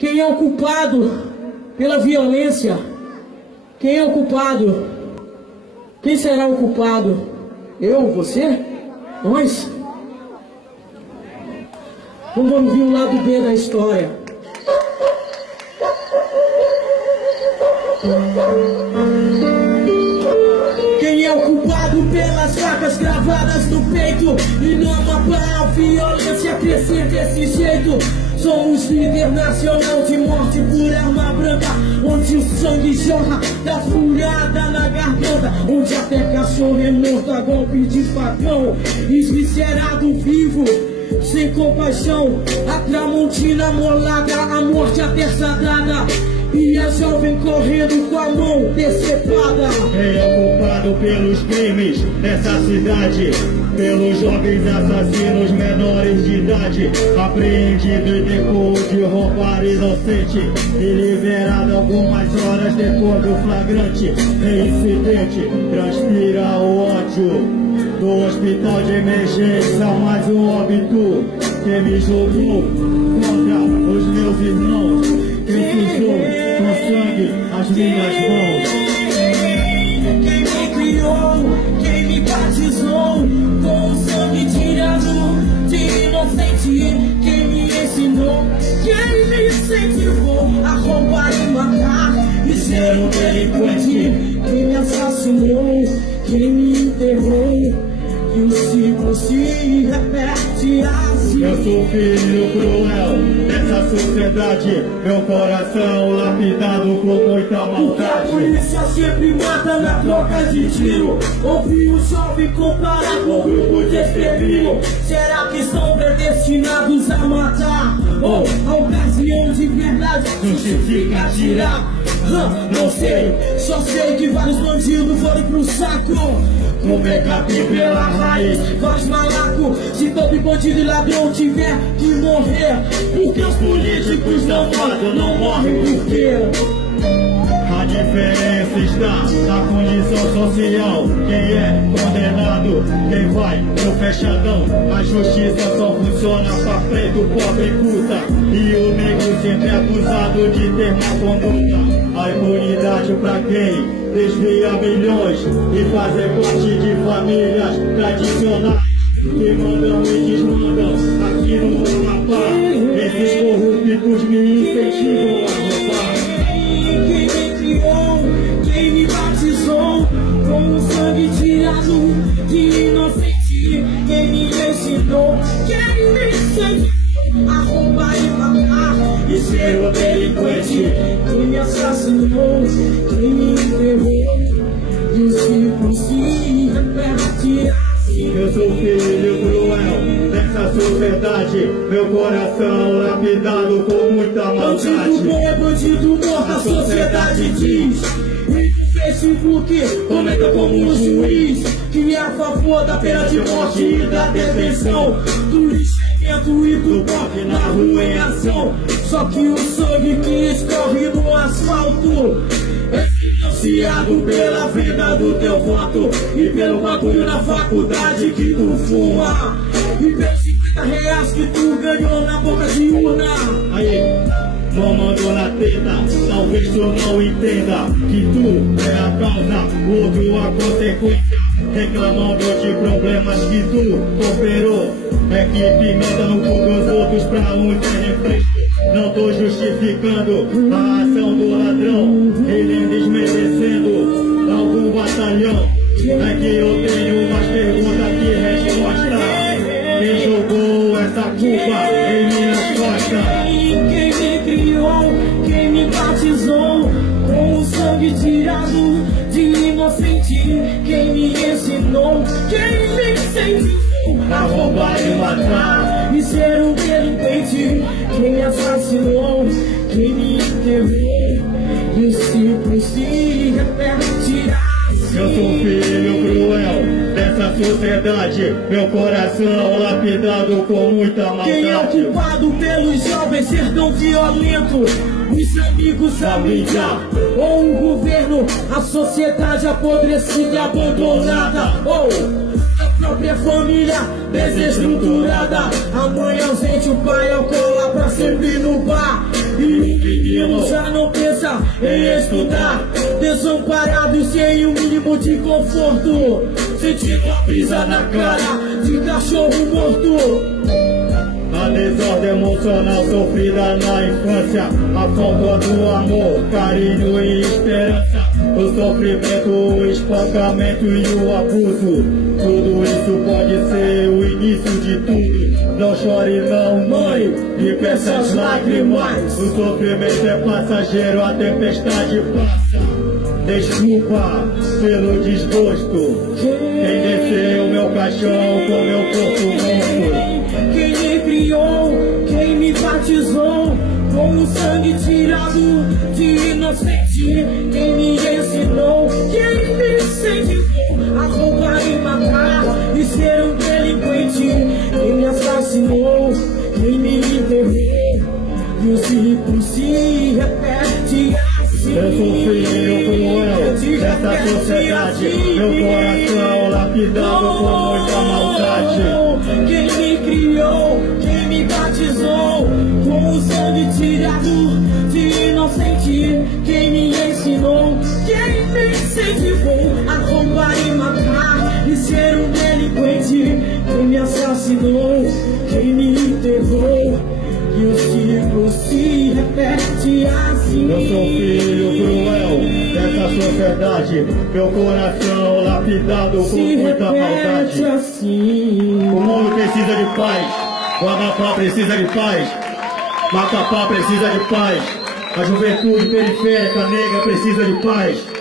Quem é o culpado pela violência? Quem é o culpado? Quem será o culpado? Eu? Você? Nós? Vamos ouvir o lado B da história. Quem é o culpado pelas facas gravadas no peito e não para a violência crescer desse jeito? Somos líder nacional de morte por arma branca, onde o sangue jorra da furada na garganta, onde até cachorro é morto a golpe de facão, esviscerado vivo, sem compaixão, a Tramontina molada, a morte aterçadada, e a jovem correndo com a mão decepada. Quem é culpado pelos crimes dessa cidade? Pelos jovens assassinos menores de idade, apreendido depois de roubar inocente e liberado algumas horas depois do flagrante. Reincidente transpira o ódio do hospital de emergência, mais um óbito que me jogou contra os meus irmãos. Quem sujou com sangue as minhas mãos. Quem me criou, quem me batizou com o sangue tirado de inocente, quem me ensinou, quem me incentivou a roubar e matar e ser um delinquente, quem me assassinou, quem me enterrou, e o ciclo se repete assim. Eu sou filho cruel dessa sociedade, meu coração lapidado com muita maldade. Porque a polícia sempre mata na troca de tiro. Ouvi o jovem comparar com o grupo de extermínio. Será que são predestinados a matar? Ou a ocasião de verdade justifica atirar? Não sei, só sei que vários bandidos foram pro saco. Comer capim pela raiz, voz malaco. Se todo bandido e ladrão tiver que morrer, porque os políticos não matam, não morrem por quê? A diferença está na condição social. Quem é condenado, quem vai pro fechadão. A justiça só funciona pra preto, pobre e puta, e o negro sempre é acusado de ter má conduta. A impunidade pra quem desvia milhões e fazer parte de famílias tradicionais que mandam e desmandam aqui no Amapá. Esses corruptos me incentivam a roubar. Quem me criou, quem me batizou com o sangue tirado de inocente, quem me ensinou, quem me incentivou a roubar e matar e ser um delinquente, quem me assassinou, quem me enterrou, e o ciclo se repete assim. Eu sou filho cruel dessa sociedade, meu coração lapidado com muita maldade. Bandido bom é bandido morto, a sociedade diz. E no Facebook comenta como um juiz que é a favor da pena de morte e da detenção, do lixamento e do toque na rua em ação. Só que o sangue que escorre no asfalto é financiado pela venda do teu voto e pelo bagulho na faculdade que tu fuma e pelos 50 reais que tu ganhou na boca de urna. Aí, mamando na teta, talvez tu não entenda que tu é a causa, outro a consequência. Reclamando de problemas que tu cooperou, é que pimenta no cu dos outros pra uns é refresco. Não tô justificando a ação do ladrão, ele desmerecendo algum batalhão. É que eu tenho umas perguntas que resposta. Quem jogou essa culpa em minhas costas? Quem me criou, quem me batizou com o sangue tirado de inocente, quem me ensinou, quem me incentivou a roubar e matar e ser um delinquente, quem me assassinou, quem me enterrou, e o ciclo se repete assim. Eu sou filho cruel dessa sociedade, meu coração lapidado com muita maldade. Quem é o culpado pelos jovens ser tão violento? Os amigos, a mídia ou o governo? A sociedade apodrecida e abandonada, ou a própria família desestruturada? A mãe ausente, o pai alcoólatra sempre no bar, e em estudar, desamparado e sem o mínimo de conforto, sentindo a brisa na cara de cachorro morto. A desordem emocional sofrida na infância, a falta do amor, carinho e esperança, o sofrimento, o espancamento e o abuso, tudo isso pode ser o início de tudo. Não chore não, mãe, e peça as lágrimas, o sofrimento é passageiro, a tempestade passa. Desculpa pelo desgosto, quem desceu meu caixão com meu corpo morto. Quem me criou, quem me batizou, com o sangue tirado de inocente, quem me ensinou, quem me incentivou a roubar e matar e ser um delinquente, quem me assassinou, quem me enterrou, e o ciclo se repete assim. Eu sou filho cruel dessa sociedade, meu coração lapidado com muita maldade. Quem me criou, quem me batizou, com o sangue tirado de inocente, quem me ensinou, quem me incentivou a roubar e matar e ser um delinquente, quem me assassinou, quem me enterrou, e o ciclo se repete assim. Eu sou filho cruel dessa sociedade, meu coração lapidado com muita maldade. Assim. O mundo precisa de paz, o Amapá precisa de paz, Macapá precisa de paz, a juventude periférica negra precisa de paz.